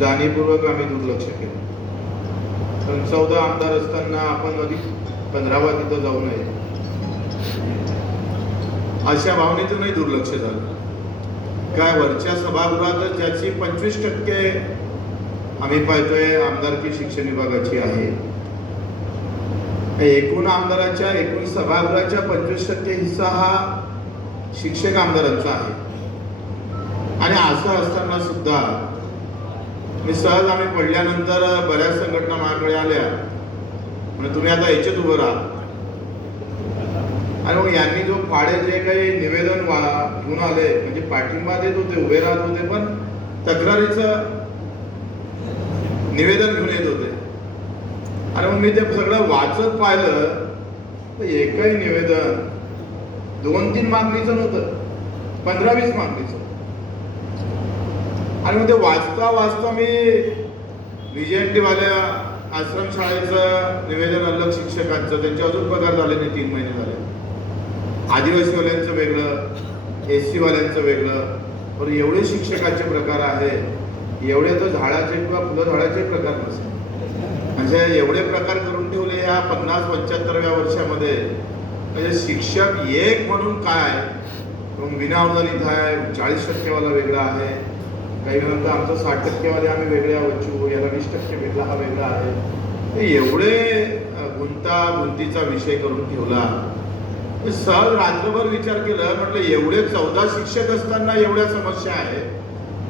जाणीवपूर्वक आम्ही दुर्लक्ष केलं. पण चौदा आमदार असताना आपण अधिक पंधरावा तिथं जाऊ नये. अशा भावनेतूनही दुर्लक्ष झालं. काय वरच्या सभागृहात ज्याची पंचवीस टक्के आम्ही पाहतोय आमदारकी शिक्षण विभागाची आहे. एकूण आमदाराच्या एकूण सभागृहाच्या पंचवीस टक्के हिस्सा हा शिक्षक आमदारांचा आहे. आणि असं असताना सुद्धा मी सहज आम्ही पडल्यानंतर बऱ्याच संघटना माझ्याकडे आल्या. म्हणजे तुम्ही आता याच्यात उभं राहा. आणि मग यांनी जो फाडे जे काही निवेदन वा घेऊन आले म्हणजे पाठिंबा देत होते उभे राहत होते पण तक्रारीचं निवेदन घेऊन येत होते. आणि मग मी ते सगळं वाचत पाहिलं तर एकही निवेदन दोन तीन मागणीचं नव्हतं. पंधरा वीस मागणीचं. आणि मग ते वाचता वाचता मी व्ही आश्रमशाळेचं आश्रम शाळेचं निवेदन अलग शिक्षकांचं त्यांचे अजून पगार झाले नाही तीन महिने झाले. आदिवासीवाल्यांचं वेगळं एस सीवाल्यांचं वेगळं. पण एवढे शिक्षकाचे प्रकार आहे एवढे तर झाडाचे किंवा फुलं झाडाचे प्रकार नसते म्हणजे एवढे प्रकार करून ठेवले या पन्नास पंच्याहत्तरव्या वर्षामध्ये. म्हणजे शिक्षक एक म्हणून काय? विना अनुदानित आहे चाळीस टक्केवाला वेगळा आहे. काही जणांचा आमचं साठ टक्केवाले आम्ही वेगळे वचू याला वीस टक्के वेगळा हा वेगळा आहे. ते एवढे गुंता गुंतागुंतीचा विषय करून ठेवला. सहज रात्रभर विचार केलं म्हटलं एवढे चौदा शिक्षक असताना एवढ्या समस्या आहेत.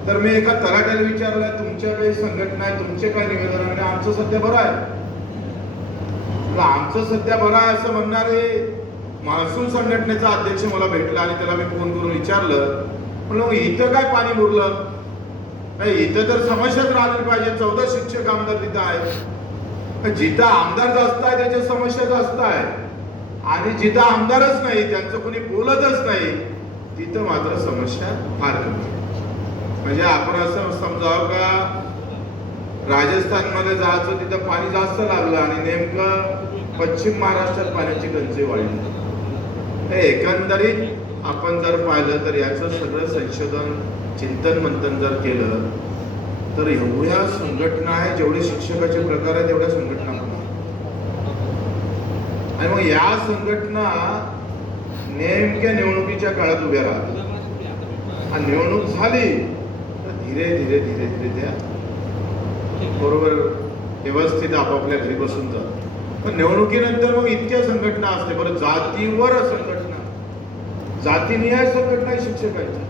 तर मी एका तलाट्याला विचारलं तुमच्या काही संघटना आहे तुमचे काय निवेदन आहे?" आमचं सध्या बरं आहे. आमचं सध्या बरं आहे असं म्हणणारे महसूल संघटनेचा अध्यक्ष मला भेटला आणि त्याला मी फोन करून विचारलं. म्हणलं इथं काय पाणी भरलं नाही इथं तर समस्याच राहिली पाहिजे. चौदा शिक्षक आमदार तिथं आहेत. जिथं आमदार जास्त आहे त्याच्या समस्या जास्त आहे. आणि जिथं आमदारच नाही त्यांचं कोणी बोलतच नाही तिथं मात्र समस्या फार कमी म्हणजे आपण असं समजावं का? राजस्थानमध्ये जायचं तिथं पाणी जास्त लागलं आणि नेमकं पश्चिम महाराष्ट्रात पाण्याची टंचाई वाढली. हे एकंदरीत आपण जर पाहिलं तर याचं सगळं संशोधन चिंतन मंथन जर केलं तर एवढ्या संघटना आहे जेवढे शिक्षकाचे प्रकार आहेत तेवढ्या संघटना पण आणि मग या संघटना नेमक्या निवडणुकीच्या काळात उभ्या राहतात. आणि निवडणूक झाली तर धीरे धीरे धीरे धीरे त्या बरोबर व्यवस्थित आपापल्या घरी बसून जात पण निवडणुकीनंतर मग इतक्या संघटना असते बरं जातीवर संघटना जातीनिहाय संघटना आहे. शिक्षकांच्या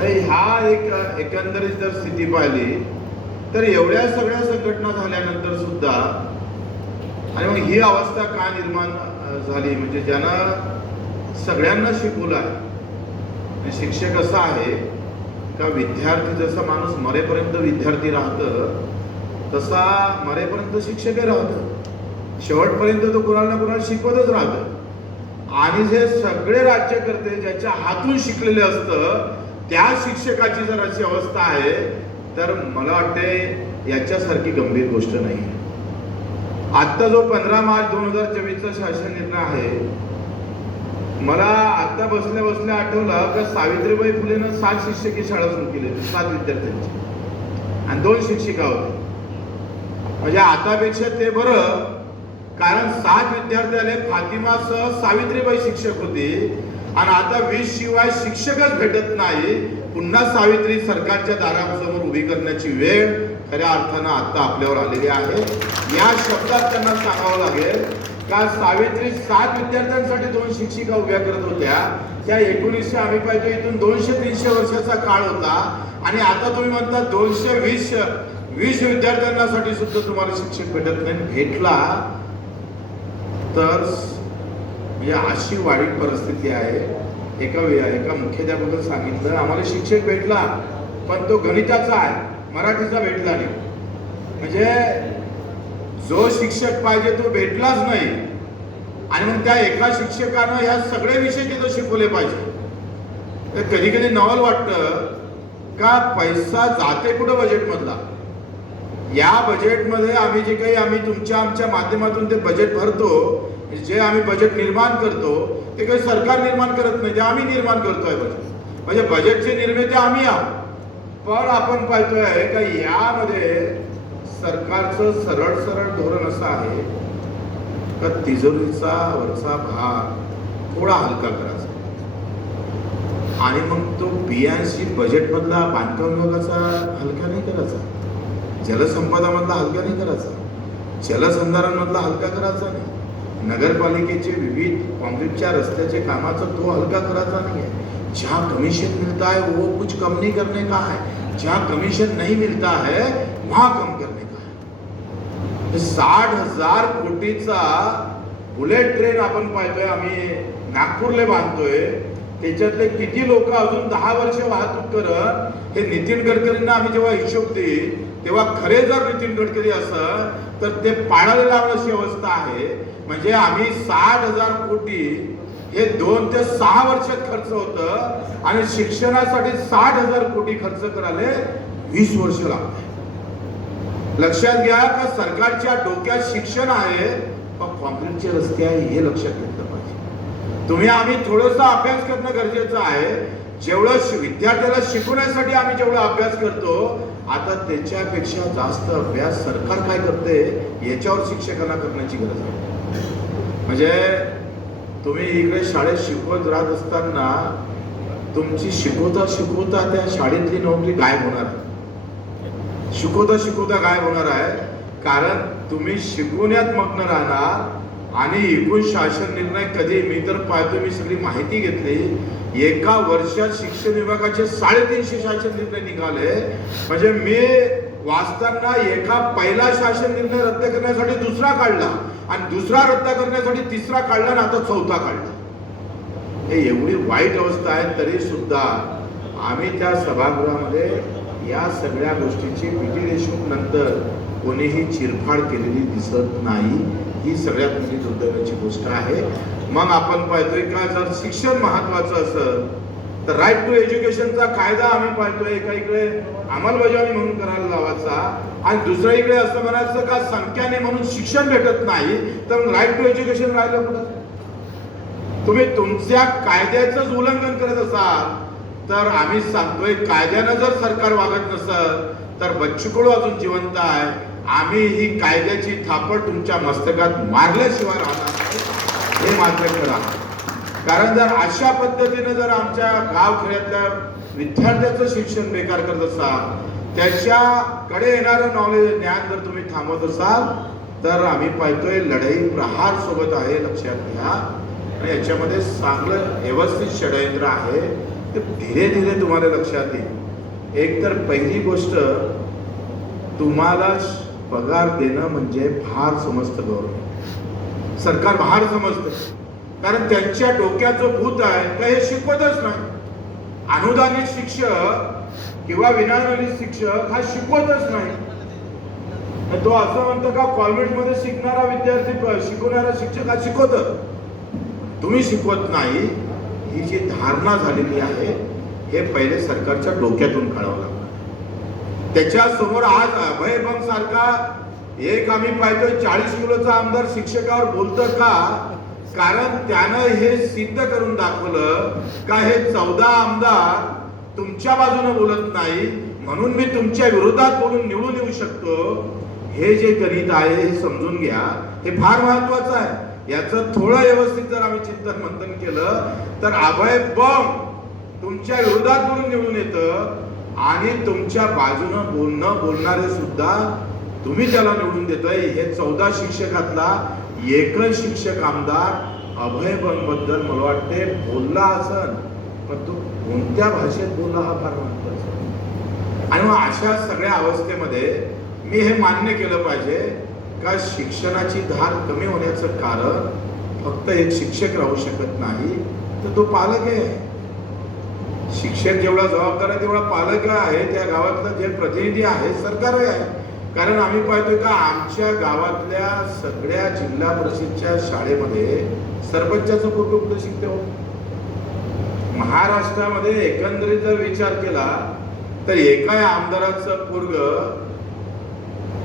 आणि एक एकंदरीत जर स्थिती पाहिली तर एवढ्या सगळ्या संघटना झाल्यानंतर सुद्धा आणि मग ही अवस्था का निर्माण झाली? म्हणजे ज्यानं सगळ्यांना शिकवलं आहे शिक्षक असा आहे का विद्यार्थी जसा माणूस मरेपर्यंत विद्यार्थी राहतं तसा मरेपर्यंत शिक्षकही राहतं. शेवटपर्यंत तो कुणाला ना कुणाला शिकवतच राहतं. आणि जे सगळे राज्यकर्ते ज्याच्या हातून शिकलेले असतं त्या शिक्षकाची जर अशी अवस्था आहे तर मला वाटते याच्यासारखी गंभीर गोष्ट नाही. आत्ता जो पंधरा मार्च दोन हजार चोवीसचा शासन निर्णय आहे मला आता बसल्या बसल्या आठवलं का सावित्रीबाई फुलेनं सात शिक्षकी शाळा सुरू केली सात विद्यार्थ्यांची. आणि दोन शिक्षिका होत्या म्हणजे आतापेक्षा ते बरं कारण सात विद्यार्थी फातिमासह सावित्रीबाई शिक्षक होते. आणि आता वीस शिवाय शिक्षकच भेटत नाही. पुन्हा सावित्री सरकारच्या दारासमोर उभी करण्याची वेळ खऱ्या अर्थानं आता आपल्यावर आलेली आहे. या शब्दात त्यांना सांगावं लागेल का सावित्री सात विद्यार्थ्यांसाठी दोन शिक्षिका उभ्या करत होत्या. त्या एकोणीसशे आम्ही पाहिजे इथून दोनशे तीनशे वर्षाचा काळ होता. आणि आता तुम्ही म्हणता दोनशे वीस वीस विद्यार्थ्यांसाठी सुद्धा तुम्हाला शिक्षक भेटत नाही. भेटला. तर म्हणजे अशी वाईट परिस्थिती आहे. एका वे- एका मुख्याध्यापकानं सांगितलं आम्हाला शिक्षक भेटला पण तो गणिताचा आहे मराठीचा भेटला नाही. म्हणजे जो शिक्षक पाहिजे तो भेटलाच नाही. आणि मग त्या एका शिक्षकानं ह्या सगळे विषय तिथं शिकवले पाहिजे. तर कधी कधी नवल वाटतं का पैसा जाते कुठं बजेटमधला या बजेटमध्ये आम्ही जे काही आम्ही तुमच्या आमच्या माध्यमातून ते बजेट भरतो जे आम्ही बजेट निर्माण करतो ते काही सरकार निर्माण करत नाही ते आम्ही निर्माण करतोय बजेट म्हणजे बजेटचे निर्मिती आम्ही आहोत. पण आपण पाहतोय का यामध्ये सरकारचं सरळ सरळ धोरण असं आहे का तिजोरीचा वरचा भाग थोडा हलका करायचा? आणि मग तो बियांशी बजेटमधला बांधकाम विभागाचा हलका नाही करायचा? जलसंपदामधला हलका नाही करायचा. जलसंधारणमधला हलका करायचा नाही. नगरपालिकेचे विविध कॉन्क्रीटच्या रस्त्याचे कामाचा तो हलका करायचा नाही आहे जहाँ कमीशन मिलता है वो कुछ कम नहीं करने का है जहाँ कमीशन नहीं मिलता है वहाँ कम करने का है साठ हजार कोटीचा बुलेट ट्रेन आपण पाहतोय आम्ही नागपूरला बांधतोय. त्याच्यातले किती लोक अजून दहा वर्ष वाहतूक करत हे नितीन गडकरींना आम्ही जेव्हा हिशोब देईल तेव्हा खरे जर नितीन गडकरी असं तर ते पाळायला लावण्याची अवस्था आहे. म्हणजे आम्ही साठ हजार कोटी हे दोन ते सहा वर्षात खर्च होतं आणि शिक्षणासाठी साठ हजार कोटी खर्च करायला वीस वर्ष लागते लक्षात घ्या का सरकारच्या डोक्यात शिक्षण आहे पण कॉन्क्रीटचे रस्ते आहे हे लक्षात घेतलं पाहिजे. तुम्ही आम्ही थोडंसं अभ्यास करणं गरजेचं आहे. जेवढं विद्यार्थ्याला शिकवण्यासाठी आम्ही जेवढा अभ्यास करतो आता त्याच्यापेक्षा जास्त अभ्यास सरकार काय करते याच्यावर शिक्षकांना करण्याची गरज आहे. म्हणजे तुम्ही इकडे शाळेत शिकवत राहत असताना तुमची शिकवता शिकवता त्या शाळेतली नोकरी गायब होणार. आहे शिकवता शिकवता गायब होणार आहे. कारण तुम्ही शिकवण्यात मग्न राहणार आणि एकूण शासन निर्णय कधी मी तर पाहतो मी सगळी माहिती घेतली. एका वर्षात शिक्षण विभागाचे साडेतीनशे शासन निर्णय निघाले. म्हणजे मी वाचताना एका पहिला शासन निर्णय रद्द करण्यासाठी दुसरा काढला आणि दुसरा रद्द करण्यासाठी तिसरा काढला आणि आता चौथा काढला. हे एवढी वाईट अवस्था आहे तरी सुद्धा आम्ही त्या सभागृहामध्ये या सगळ्या गोष्टीची पीटी देशमुख नंतर कोणीही चिरफाड केलेली दिसत नाही. ही सगळ्यात मोठी दुर्दैवाची गोष्ट आहे. मग आपण पाहतोय का जर शिक्षण महत्वाचं असेल तर राईट टू एज्युकेशनचा कायदा आम्ही पाहतोय एका इकडे अंमलबजावणी म्हणून करायला लावायचा आणि दुसऱ्या इकडे असं म्हणायचं का संख्याने म्हणून शिक्षण भेटत नाही तर राईट टू एज्युकेशन राहिलं कुठं? तुम्ही तुमच्या कायद्याचंच उल्लंघन करत असाल तर आम्ही सांगतोय कायद्यानं जर सरकार वागत नसल तर बच्चूकडू अजून जिवंत आहे. आम्ही ही कायद्याची थापड तुमच्या मस्तकात मारल्याशिवाय राहणार नाही. हे मात्र करा कारण जर अशा पद्धतीनं जर आमच्या गाव खेड्यातल्या विद्यार्थ्याचं शिक्षण बेकार करत असाल त्याच्याकडे येणारं नॉलेज ज्ञान जर तुम्ही थांबवत असाल तर आम्ही पाहतोय लढाई प्रहार सोबत आहे लक्षात घ्या. आणि याच्यामध्ये चांगलं व्यवस्थित षडयंत्र आहे ते धीरे धीरे तुम्हाला लक्षात येईल. एक तर पहिली गोष्ट तुम्हाला पगार देणं म्हणजे फार समस्त गौरव. सरकार भार समजतं. कारण त्यांच्या डोक्यात जो भूत आहे का हे शिकवतच नाही. अनुदानित शिक्षक किंवा विनानुदानित शिक्षक हा शिकवतच नाही. तर तो असं म्हणतो का कॉन्व्हेंटमध्ये शिकणारा विद्यार्थी शिकवणारा शिक्षक हा शिकवत तुम्ही शिकवत नाही ही जी धारणा झालेली आहे हे पहिले सरकारच्या डोक्यातून काढावं लागतं. त्याच्यासमोर आज अभयभंग सारखा एक आम्ही पाहतोय चाळीस मुलाचा आमदार शिक्षकावर बोलतं का? कारण त्यानं हे सिद्ध करून दाखवलं का हे चौदा आमदार तुमच्या बाजूने बोलत नाही म्हणून मी तुमच्या विरोधात बोलून निवडून येऊ शकतो. हे जे गणित आहे हे समजून घ्या. हे फार महत्वाचं आहे. याचं थोडं व्यवस्थित जर आम्ही चिंतन मंथन केलं तर अभय बम तुमच्या विरोधात बोलून निवडून येतं आणि तुमच्या बाजूनं बोलणं बोलणारे सुद्धा तुम्ही त्याला निवडून देताय. हे चौदा शिक्षकातला एकच शिक्षक आमदार अभय बंगबद्दल मला वाटते बोलला असन पण तो कोणत्या भाषेत बोलला हा फार महत्त्वाचा आणि मग अशा सगळ्या अवस्थेमध्ये मी हे मान्य केलं पाहिजे का शिक्षणाची धार कमी होण्याचं कारण फक्त एक शिक्षक राहू शकत नाही तर तो पालक आहे. शिक्षक जेवढा जबाबदार आहे तेवढा पालक आहे. त्या गावातलं जे प्रतिनिधी आहे सरकार आहे. कारण आम्ही पाहतोय का आमच्या गावातल्या सगळ्या जिल्हा परिषदच्या शाळेमध्ये सरपंचाचं कुटुंब शिकतो हो. महाराष्ट्रामध्ये एकंदरीत जर विचार केला तर एका आमदाराचं पूर्ग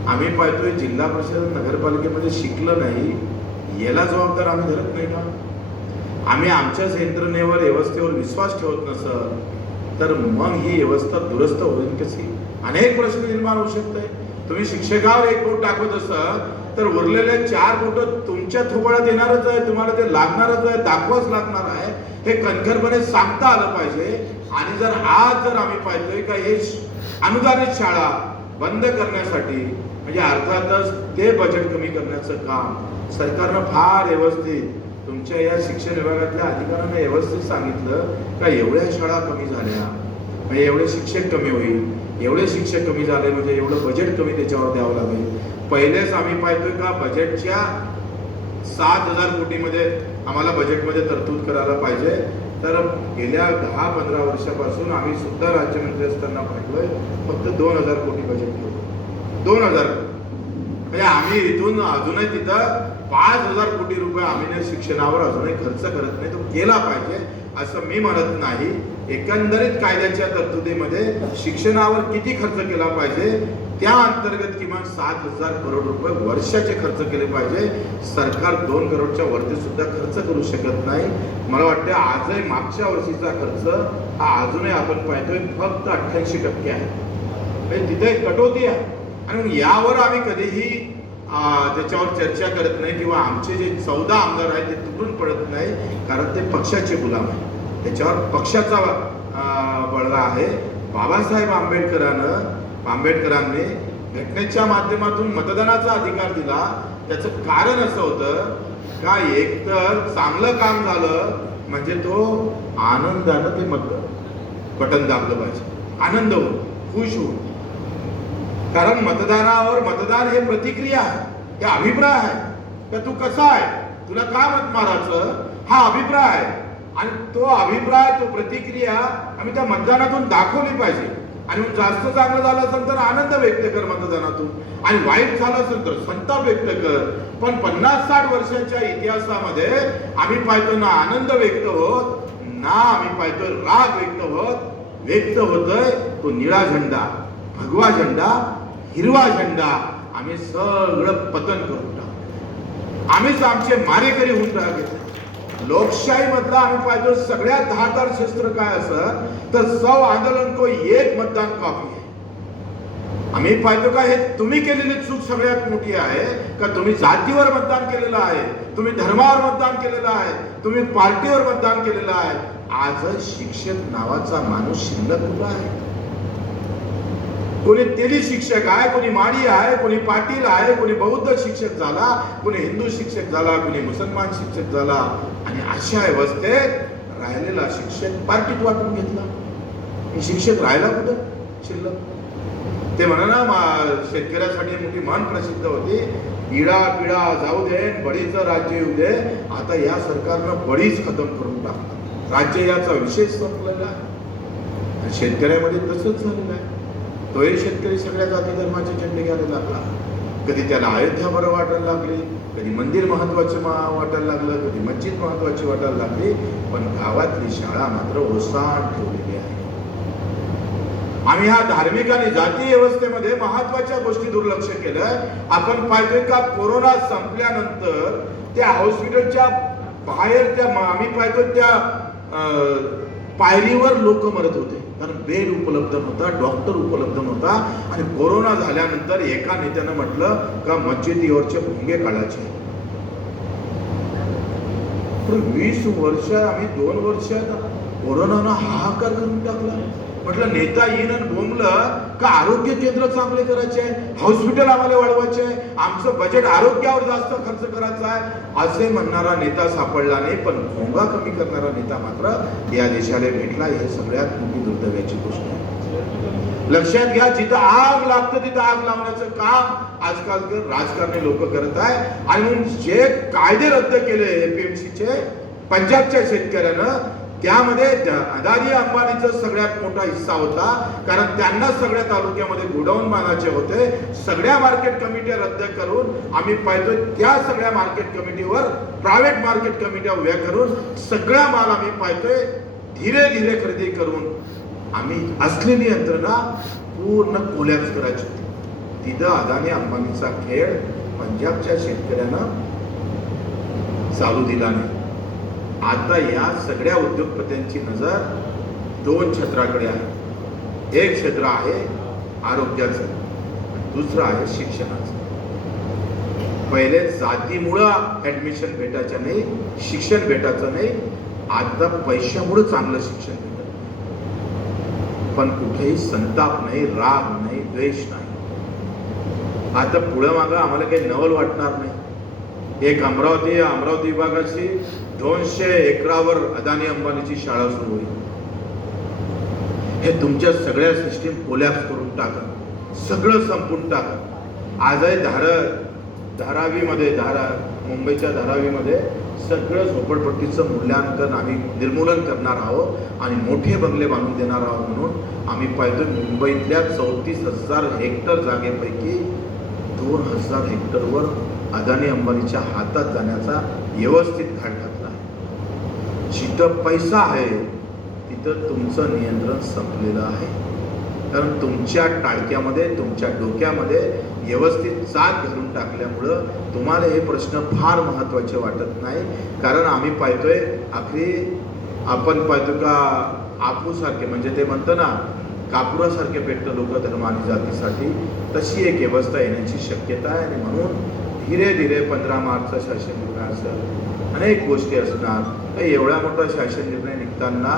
आम्ही पाहतोय जिल्हा परिषद नगरपालिकेमध्ये शिकलं नाही याला जबाबदार आम्ही धरत नाही का? आम्ही आमच्याच यंत्रणेवर व्यवस्थेवर विश्वास ठेवत नसत तर मग ही व्यवस्था दुरुस्त होईल कशी? अनेक प्रश्न निर्माण होऊ शकते तुम्ही शिक्षकावर एक बोट टाकत असत तर उरलेले चार बोट तुमच्या थोबळ्यात येणारच आहे तुम्हाला ते लागणारच आहे दाखवाच लागणार आहे. हे कणखरपणे सांगता आलं पाहिजे. आणि जर आज जर आम्ही पाहिजे का हे अनुदानित शाळा बंद करण्यासाठी म्हणजे अर्थातच ते बजेट कमी करण्याचं काम सरकारनं फार व्यवस्थित तुमच्या या शिक्षण विभागातल्या अधिकाऱ्यांना व्यवस्थित सांगितलं का एवढ्या शाळा कमी झाल्या. म्हणजे एवढे शिक्षक कमी होईल एवढे शिक्षक कमी झाले म्हणजे एवढं बजेट कमी त्याच्यावर द्यावं लागेल. पहिलेच आम्ही पाहतोय का बजेटच्या सात हजार कोटीमध्ये आम्हाला बजेटमध्ये तरतूद करायला पाहिजे. तर गेल्या दहा पंधरा वर्षापासून आम्ही सुद्धा राज्यमंत्री असताना पाहिलोय फक्त दोन हजार कोटी बजेट घेऊ दोन हजार म्हणजे आम्ही इथून अजूनही तिथं पाच हजार कोटी रुपये आम्ही शिक्षणावर अजूनही खर्च करत नाही. तो केला पाहिजे असं मी म्हणत नाही. एकंदरीत कायद्याच्या तरतुदीमध्ये शिक्षणावर किती खर्च केला पाहिजे त्या अंतर्गत किमान सात हजार करोड रुपये वर्षाचे खर्च केले पाहिजे. सरकार दोन करोडच्या वरती सुद्धा खर्च करू शकत नाही. मला वाटतं आजही मागच्या वर्षीचा खर्च हा अजूनही आपण पाहतोय फक्त अठ्ठ्याऐंशी टक्के आहे. म्हणजे तिथे कटोती आहे. आणि यावर आम्ही कधीही त्याच्यावर चर्चा करत नाही किंवा आमचे जे चौदा आमदार आहेत ते तुटून पडत नाही कारण ते पक्षाचे गुलाम आहे त्याच्यावर पक्षाचा बळगा आहे. बाबासाहेब आंबेडकरानं आंबेडकरांनी घटनेच्या माध्यमातून मतदानाचा अधिकार दिला. त्याचं कारण असं होतं का एकतर चांगलं काम झालं म्हणजे तो आनंदानं ते मत बटन दाबलं पाहिजे. आनंद होऊन खुश होऊन. कारण मतदानावर मतदान हे प्रतिक्रिया आहे हे अभिप्राय आहे. का तू कसा आहे? तुला का मत मारायचं? हा अभिप्राय आहे. आणि तो अभिप्राय तो प्रतिक्रिया आम्ही त्या मतदानातून दाखवली पाहिजे. आणि मग जास्त चांगलं झालं असेल तर आनंद व्यक्त कर मतदानातून. आणि वाईट झालं असेल तर संताप व्यक्त कर. पण पन्नास साठ वर्षाच्या इतिहासामध्ये आम्ही पाहतो ना आनंद व्यक्त होत ना आम्ही पाहतो राग व्यक्त होत व्यक्त होतोय तो निळा झेंडा भगवा झेंडा हिरवा झेंडा आम्ही सगळं पतन करून टाकतो. आम्हीच आमचे मारेकरी होऊन राहिले. लोकशाही मधला आम्ही पाहिजे. सगळ्यात धारदार शस्त्र काय असं? तर सौ आंदोलन को एक मतदान काफी आहे. आम्ही पाहिजे का हे तुम्ही केलेली चूक सगळ्यात मोठी आहे का तुम्ही जातीवर मतदान केलेलं आहे? तुम्ही धर्मावर मतदान केलेलं आहे? तुम्ही पार्टीवर मतदान केलेलं आहे? आज शिक्षक नावाचा माणूस शिल्लक कुठं आहे. कोणी तेली शिक्षक आहे कोणी माडी आहे कोणी पाटील आहे कोणी बौद्ध शिक्षक झाला कोणी हिंदू शिक्षक झाला कोणी मुसलमान शिक्षक झाला. आणि अशा अवस्थेत राहिलेला शिक्षक पार्टीत वाटून घेतला. शिक्षक राहिला कुठं? शिल्लक. ते म्हणा ना मा- शेतकऱ्यासाठी मोठी मान प्रसिद्ध होती. इडा पिडा जाऊ दे बळीचं राज्य येऊ दे. आता या सरकारनं बळीच खतम करून टाकला. राज्य याचा विशेष संपलेला आहे. शेतकऱ्यामध्ये तसंच झालेलं आहे. तोही शेतकरी सगळ्या जाती धर्माचे झेंडे घ्यायला लागला. कधी त्याला अयोध्या बरं वाटायला लागली कधी मंदिर महत्त्वाचे वाटायला लागलं कधी मस्जिद महत्वाची वाटायला लागली पण गावातली शाळा मात्र ओसाड ठेवलेली आहे. आम्ही ह्या धार्मिक आणि जाती व्यवस्थेमध्ये महत्त्वाच्या गोष्टी दुर्लक्ष केलं. आपण पाहिजे का कोरोना संपल्यानंतर त्या हॉस्पिटलच्या बाहेर त्या आम्ही पाहतो त्या अं, पायरीवर लोक मरत होते. कारण बेड उपलब्ध नव्हता डॉक्टर उपलब्ध नव्हता. आणि कोरोना झाल्यानंतर एका नेत्यानं म्हटलं का मस्जिदीवरचे भोंगे काढायचे. पण वीस वर्ष आम्ही दोन वर्षात कोरोनानं हाहाकार करून टाकला. म्हटलं नेता येईन आणि बोंबलं का आरोग्य केंद्र चांगले करायचे आहे? हॉस्पिटल आम्हाला वाढवायचे आहे? आमचं बजेट आरोग्यावर जास्त खर्च करायचा आहे? असे म्हणणारा नेता सापडला नाही पण भोंगा कमी करणारा नेता मात्र या देशाला भेटला. हे सगळ्यात मोठी दुर्दैवाची गोष्ट आहे. लक्षात घ्या जिथं आग लागतं तिथं आग लावण्याचं काम आजकाल राजकारणी लोक करत आहे. आणि जे कायदे रद्द केले एपीएमसीचे पंजाबच्या शेतकऱ्यानं त्यामध्ये अदानी अंबानीचा सगळ्यात मोठा हिस्सा होता. कारण त्यांना सगळ्या तालुक्यामध्ये गोडाऊन बांधायचे होते. सगळ्या मार्केट कमिट्या रद्द करून आम्ही पाहिजे त्या सगळ्या मार्केट कमिटीवर प्रायव्हेट मार्केट कमिट्या उभ्या करून सगळा माल आम्ही पाहतोय. धीरे धीरे खरेदी करून आम्ही असलेली यंत्रणा पूर्ण कोल्याच करायची होती. तिथं अदानी अंबानीचा खेळ पंजाबच्या शेतकऱ्यांना चालू दिला नाही. आता या सगळ्या उद्योगपत्यांची नजर दोन क्षेत्राकडे आहे. एक क्षेत्र आहे आरोग्याचं दुसरं आहे शिक्षणाचं. पहिले जातीमुळं ऍडमिशन भेटायचं नाही शिक्षण भेटायचं नाही आता पैशामुळं चांगलं शिक्षण भेटत. पण कुठेही संताप नाही राग नाही द्वेष नाही. आता पुढं मागं आम्हाला काही नवल वाटणार नाही. एक अमरावती अमरावती विभागाची दोनशे एकरावर अदानी अंबानीची शाळा सुरू होईल. हे तुमच्या सगळ्या सिस्टीम कोलॅप्स करून टाका. सगळं संपून टाका. आजही धार धारावीमध्ये धारा मुंबईच्या धारावीमध्ये सगळं झोपडपट्टीचं मूल्यांकन आम्ही निर्मूलन करणार आहोत आणि मोठे बंगले बांधून देणार आहोत म्हणून आम्ही पाहतो मुंबईतल्या चौतीस हजार हेक्टर जागेपैकी दोन हजार हेक्टरवर अदानी अंबानीच्या हातात जाण्याचा व्यवस्थित घाट घातला आहे. जिथं पैसा आहे तिथं तुमचं नियंत्रण संपलेलं आहे. कारण तुमच्या टाळक्यामध्ये तुमच्या डोक्यामध्ये व्यवस्थित चाक घालून टाकल्यामुळं तुम्हाला हे प्रश्न फार महत्त्वाचे वाटत नाही. कारण आम्ही पाहतोय आखरी आपण पाहतो का आपूसारखे म्हणजे ते म्हणतं ना कापुरासारखे पेटतं लोक धर्म आणि जातीसाठी तशी एक व्यवस्था येण्याची शक्यता आहे. आणि म्हणून धीरे धीरे पंधरा मार्चचा शासन निर्णय असेल अनेक गोष्टी असणार. तर एवढा मोठा शासन निर्णय निघताना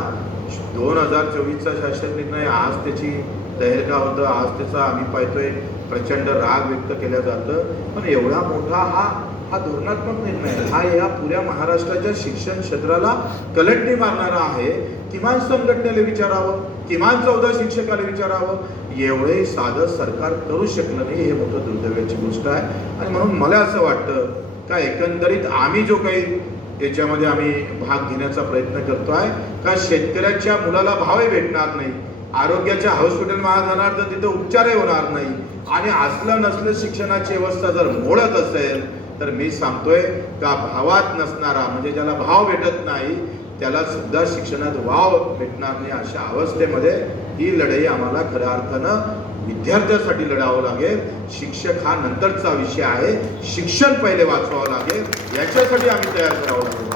दोन हजार चोवीसचा शासन निर्णय आज त्याची तयार होतं. आज त्याचा आम्ही पाहतोय प्रचंड राग व्यक्त केला जातं. पण एवढा मोठा हा हा धोरणात्मक निर्णय. हा या पुऱ्या महाराष्ट्राच्या शिक्षण क्षेत्राला कलटणी मारणारा आहे. किमान संघटनेला विचारावं किमान चौदा शिक्षकाला विचारावं. एवढे साधं सरकार करू शकलं नाही हे मोठं दुर्दैवाची गोष्ट आहे. आणि म्हणून मला असं वाटतं का एकंदरीत आम्ही जो काही याच्यामध्ये आम्ही भाग घेण्याचा प्रयत्न करतो आहे का शेतकऱ्याच्या मुलाला भावही भेटणार नाही. आरोग्याच्या हॉस्पिटल महाग जाणार तर तिथे उपचारही होणार नाही. आणि असलं नसलं शिक्षणाची व्यवस्था जर मोडत असेल तर मी सांगतोय का भावात नसणारा म्हणजे ज्याला भाव भेटत नाही त्याला सुद्धा शिक्षणात वाव भेटणार नाही अशा अवस्थेमध्ये ही लढाई आम्हाला खऱ्या अर्थानं विद्यार्थ्यांसाठी लढावं लागेल. शिक्षक हा नंतरचा विषय आहे. शिक्षण पहिले वाचवावं लागेल. याच्यासाठी आम्ही तयार करावं लागेल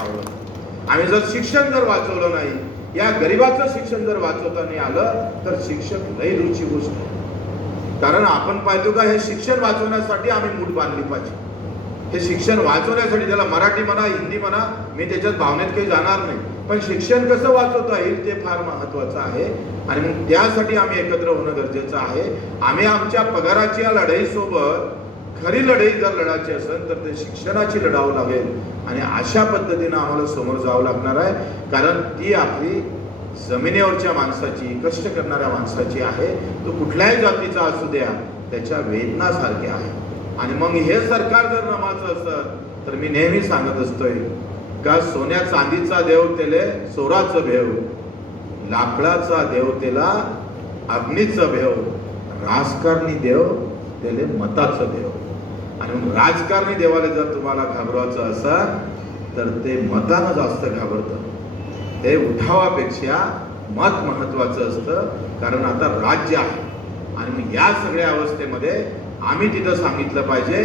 आम्ही जर शिक्षण जर वाचवलं नाही या गरिबाचं शिक्षण जर वाचवता नाही आलं तर शिक्षक लई रुची गोष्ट कारण आपण पाहतो का हे शिक्षण वाचवण्यासाठी आम्ही मूठ बांधली पाहिजे. हे शिक्षण वाचवण्यासाठी त्याला मराठी म्हणा हिंदी म्हणा मी त्याच्यात भावनेत काही जाणार नाही. पण शिक्षण कसं वाचवता येईल ते फार महत्वाचं आहे. आणि मग त्यासाठी आम्ही एकत्र होणं गरजेचं आहे. आम्ही आमच्या पगाराच्या लढाईसोबत खरी लढाई जर लढायची असेल तर ते शिक्षणाची लढावं लागेल. आणि अशा पद्धतीनं आम्हाला समोर जावं लागणार आहे. कारण ती आपली जमिनीवरच्या माणसाची कष्ट करणाऱ्या माणसाची आहे. तो कुठल्याही जातीचा असू द्या त्याच्या वेदनासारखे आहे. आणि मग हे सरकार जर नमाचं असत तर मी नेहमी सांगत असतोय का सोन्या चांदीचा देव सोराचं चोराचं भेव. लाकडाचा देव त्याला अग्नीचं भेव. राजकारणी देव त्याले मताचं देव आणि मग राजकारणी देवाला जर तुम्हाला घाबरवायचं असेल तर ते मतानं जास्त घाबरतं. ते उठावापेक्षा मत महत्वाचं असतं कारण आता राज्य आहे. आणि मग या सगळ्या अवस्थेमध्ये आम्ही तिथं सांगितलं पाहिजे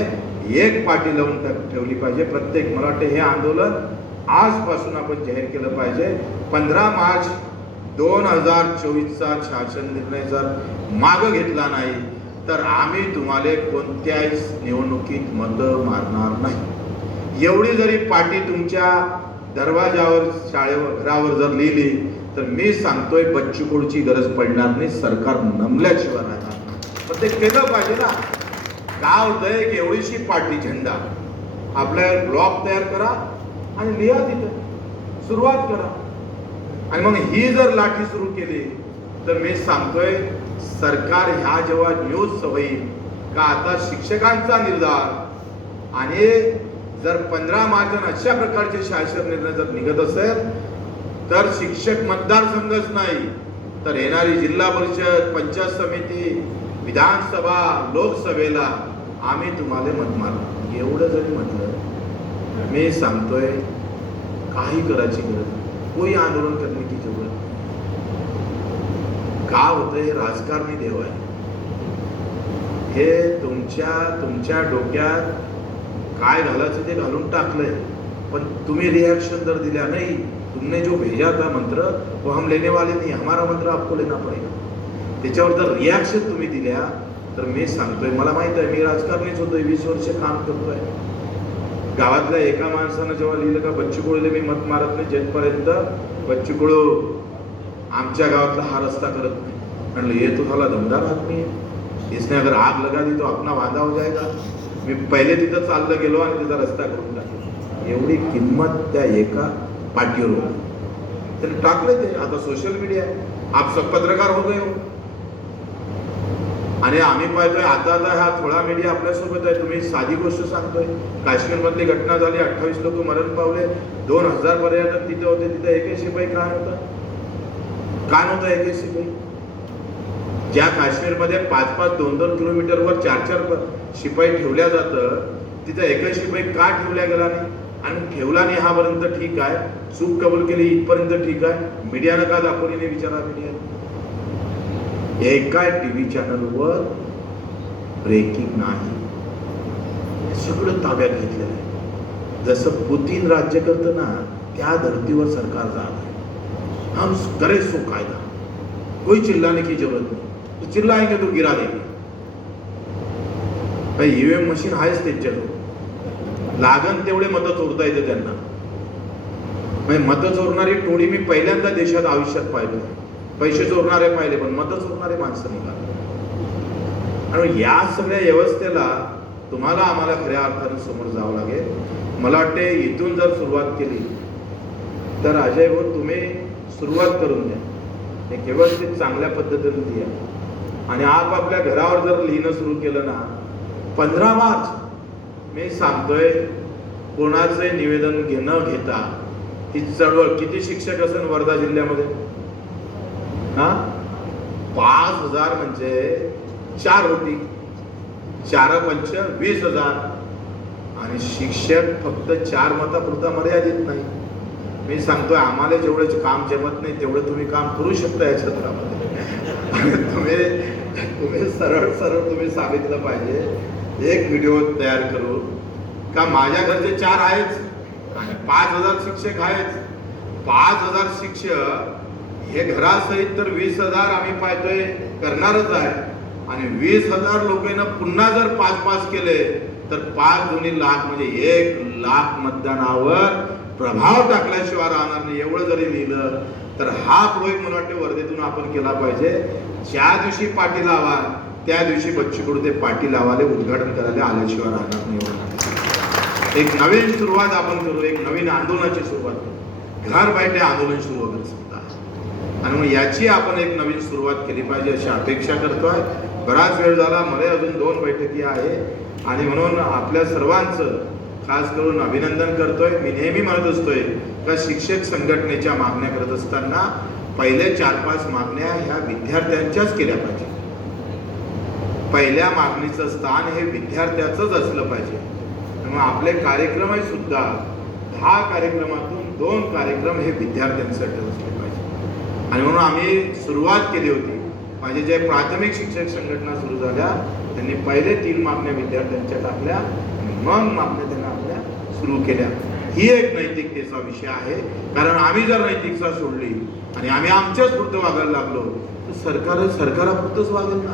एक पाठी लावून ठेवली पाहिजे. प्रत्येक मला वाटतं हे आंदोलन आजपासून आपण जाहीर केलं पाहिजे. पंधरा मार्च दोन हजार चोवीसचा शासन निर्णय जर मागं घेतला नाही तर आम्ही तुम्हाला कोणत्याही निवडणुकीत मतं मारणार नाही. एवढी जरी पाठी तुमच्या दरवाजावर शाळेवर घरावर जर लिहिली तर मी सांगतोय बच्चूकोडची गरज पडणार नाही. सरकार नमल्याशिवाय राहणार पण ते केलं पाहिजे ना. काय होतंय एक एवढीशी पाठी झेंडा. आपल्या ब्लॉक तयार करा आणि लिहा तिथं. सुरुवात करा. आणि मग ही जर लाठी सुरू केली तर मी सांगतोय सरकार ह्या जेव्हा न्यूज सवयी का आता शिक्षकांचा निर्धार आणि जर पंधरा मार्च अशा प्रकारचे शासन निर्णय जर निघत असेल तर शिक्षक मतदारसंघच नाही तर येणारी जिल्हा परिषद पंचायत समिती विधानसभा लोकसभेला आम्ही तुम्हाला मत मारू एवढं जरी म्हटलं मी सांगतोय काही करायची गरज कोई आंदोलन करने की जरूरत का होतं हे राजकारणी देव आहे. हे तुमच्या तुमच्या डोक्यात काय घालायचं ते घालून टाकलंय. पण तुम्ही रिॲक्शन जर दिल्या नाही तुमने जो भेजा था मंत्र वो हम लेने वाले नहीं हमारा मंत्र आपको लेना पडेगा. त्याच्यावर जर रिॲक्शन तुम्ही दिल्या तर मी सांगतोय मला माहीत आहे मी राजकारणीच होतोय वीस वर्ष काम करतोय. गावातल्या एका माणसानं जेव्हा लिहिलं का बच्चू कडूला मी मत मारत नाही जेथपर्यंत बच्चू कडू आमच्या गावातला हा रस्ता करत नाही. म्हणलं ये तुम्हाला झाला दमदार आदमी आहे इसने अगर आग लगा दी तो अपना वादा हो जाएगा. मी पहिले तिथं चाललं गेलो आणि तिचा रस्ता करून टाकला. एवढी किंमत त्या एका पाठीवर होती. त्याने टाकले ते. आता सोशल मीडिया आहे. आप सब पत्रकार हो गए हो. आणि आम्ही पाहतोय आता आता हा थोडा मीडिया आपल्यासोबत आहे. तुम्ही साधी गोष्ट सांगतोय. काश्मीरमधली घटना झाली अठ्ठावीस लोक मरण पावले. दोन हजार पर्यंत तिथे होते तिथे एकही शिपाई काय होता काय नव्हता एकही शिपाई? ज्या काश्मीरमध्ये पाच पाच दोन दोन किलोमीटरवर चार चार शिपाई ठेवल्या जातं तिथं एकही शिपाई का ठेवल्या गेला नाही? आणि ठेवला नाही हापर्यंत ठीक आहे. चूक कबूल केली इथपर्यंत ठीक आहे. मीडियानं का दाखवली नाही विचारा मीडिया एका टीव्ही चॅनलवर ब्रेकिंग नाही. हे सगळं ताब्यात घेतलेलं आहे. जसं पुतीन राज्य करतं ना त्या धर्तीवर सरकार जात आहे. हम करे सो कायदा. कोई चिल्लाने की जरूरत नहीं. तो चिल्लाएंगे तो गिरा देंगे भाई ईव्हीएम मशीन आहेच त्यांच्याजवळ. लागन तेवढे मतं चोरता येते त्यांना. म्हणजे मतं चोरणारी टोळी मी पहिल्यांदा देशात आयुष्यात पाहिलं. पैसे चोरणारे पाहिले पण मतं चोरणारे माणसं निघाले. आणि या सगळ्या व्यवस्थेला तुम्हाला आम्हाला खऱ्या अर्थाने समोर जावं लागेल. मला वाटते इथून जर सुरुवात केली तर अजय भाऊ तुम्ही सुरुवात करून द्या. एक व्यवस्थित चांगल्या पद्धतीने लिहा. आणि आपापल्या घरावर जर लिहिणं सुरू केलं ना पंधरा मार्च मी सांगतोय कोणाचे निवेदन घेणं घेता ही चळवळ किती शिक्षक असेल वर्धा जिल्ह्यामध्ये? हा? पाच हजार म्हणजे चार होती. चार पंच म्हणजे वीस हजार. आणि शिक्षक फक्त चार मतापुरता मर्यादित नाही. मी सांगतोय आम्हाला जेवढं काम जमत नाही तेवढं तुम्ही काम करू शकता या क्षेत्रामध्ये. तुम्ही तुम्ही सरळ सरळ तुम्ही सांगितलं पाहिजे. एक व्हिडिओ तयार करू. का माझ्या घरचे चार आहेच. आणि पाच हजार शिक्षक आहेत पाच हजार शिक्षक हे घरासहित तर वीस हजार आम्ही पाहतोय करणारच आहे. आणि वीस हजार लोकांना पुन्हा जर पाच पाच केले तर पाच दोन्ही लाख म्हणजे एक लाख मतदानावर प्रभाव टाकल्याशिवाय राहणार नाही. एवढं जरी लिहिलं तर हा प्रोजेक्ट मला वाटतं वर्धेतून आपण केला पाहिजे. ज्या दिवशी पाठी लावा त्या दिवशी बच्चूकडू ते पाठी लावाले उद्घाटन करायला आल्याशिवाय राहणार नाही एक नवीन सुरुवात आपण करू एक नवीन आंदोलनाची सुरुवात करू. घर बैठे आंदोलन सुरू होत समजा आणि मग याची आपण एक नवीन सुरुवात केली पाहिजे अशी अपेक्षा करतोय बराच वेळ झाला मला अजून दोन बैठकी आहे. आणि म्हणून आपल्या सर्वांचं खास करून अभिनंदन करतोय. मी नेहमी म्हणत असतोय का शिक्षक संघटनेच्या मागण्या करत असताना पहिल्या चार पाच मागण्या ह्या विद्यार्थ्यांच्याच केल्या पाहिजे. पहिल्या मागणीचं स्थान हे विद्यार्थ्याचंच असलं पाहिजे. त्यामुळे आपले कार्यक्रमही सुद्धा दहा कार्यक्रमातून दोन कार्यक्रम हे विद्यार्थ्यांसाठी असले आणि म्हणून आम्ही सुरुवात केली होती. माझे जे प्राथमिक शिक्षक संघटना सुरू झाल्या त्यांनी पहिले तीन मागण्या विद्यार्थ्यांच्या टाकल्या मग मागण्या त्यांना आपल्या सुरू केल्या. ही एक नैतिकतेचा विषय आहे. कारण आम्ही जर नैतिकता सोडली आणि आम्ही आमच्याच पुरतं वागायला लागलो तर सरकार सरकारापुरतंच वागेल ना?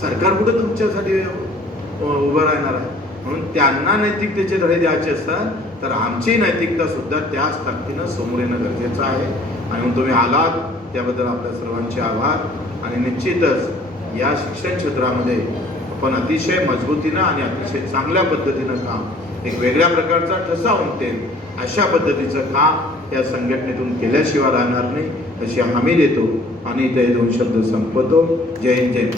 सरकार कुठं तुमच्यासाठी उभं राहणार आहे? म्हणून त्यांना नैतिकतेचे धडे द्यायचे असतात तर आमची नैतिकता सुद्धा त्याच ताकदीनं समोर येणं गरजेचं आहे. आणि म्हणून तुम्ही आलात त्याबद्दल आपल्या सर्वांचे आभार. आणि निश्चितच या शिक्षण क्षेत्रामध्ये आपण अतिशय मजबूतीनं आणि अतिशय चांगल्या पद्धतीनं काम एक वेगळ्या प्रकारचा ठसा उमटेल अशा पद्धतीचं काम या संघटनेतून केल्याशिवाय राहणार नाही अशी हमी देतो. आणि ते दोन शब्द संपवतो. जय हिंद जय